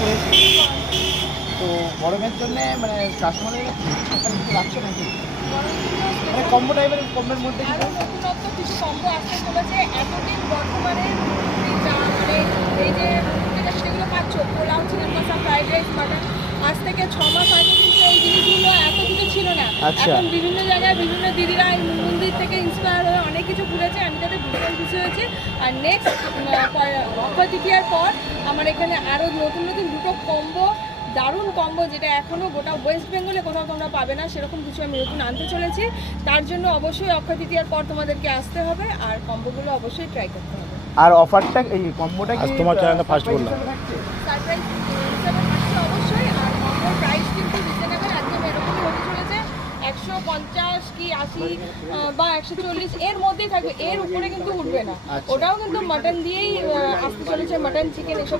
করেছি। তো গরমের জন্য মানে কাস্টমারের কিছু লাগছে নাকি মানে কম্বো টাইপের কম্বের মধ্যে আরও নতুনত্ব কিছু কম্বো আসতে চলেছে। এতদিন বর্তমানে মানে এই যে যেটা সেগুলো পাচ্ছ পোলাও, চিকেন কষা, ফ্রাইড রাইস, মাটন, আজ থেকে 6 মাস আগে কিন্তু এই জিনিসগুলো এত কিছু ছিল না। আচ্ছা। এখন বিভিন্ন জায়গায় বিভিন্ন দিদিরা এই মন্দির থেকে ইন্সপায়ার হয়ে অনেক কিছু খুলেছে। আমি তাদের ভীষণ খুশি হয়েছি। আর নেক্সট অক্ষয় তৃতীয়ার পর আমার এখানে আরও নতুন নতুন দুটো কম্বো, দারুণ কম্বো, যেটা এখনও গোটা ওয়েস্ট বেঙ্গলে কোথাও তোমরা পাবে না, সেরকম কিছু আমি নতুন আনতে চলেছি। তার জন্য অবশ্যই অক্ষয় তৃতীয়ার পর তোমাদেরকে আসতে হবে আর কম্বোগুলো অবশ্যই ট্রাই করতে হবে। আর অফারটা এই কম্বোটা কি তোমার চ্যানেলে ফার্স্ট বললাম সারপ্রাইজ হিসেবে থাকছে অবশ্যই। আর কম্বোর প্রাইস কিন্তু রিজনেবল, একদম এরকমই হতে চলেছে। 150 কি 80 বা 140 এর মধ্যেই থাকবে, এর উপরে কিন্তু উঠবে না। ওটাও কিন্তু মাটন দিয়েই আসতে চলেছে, মাটন, চিকেন এসব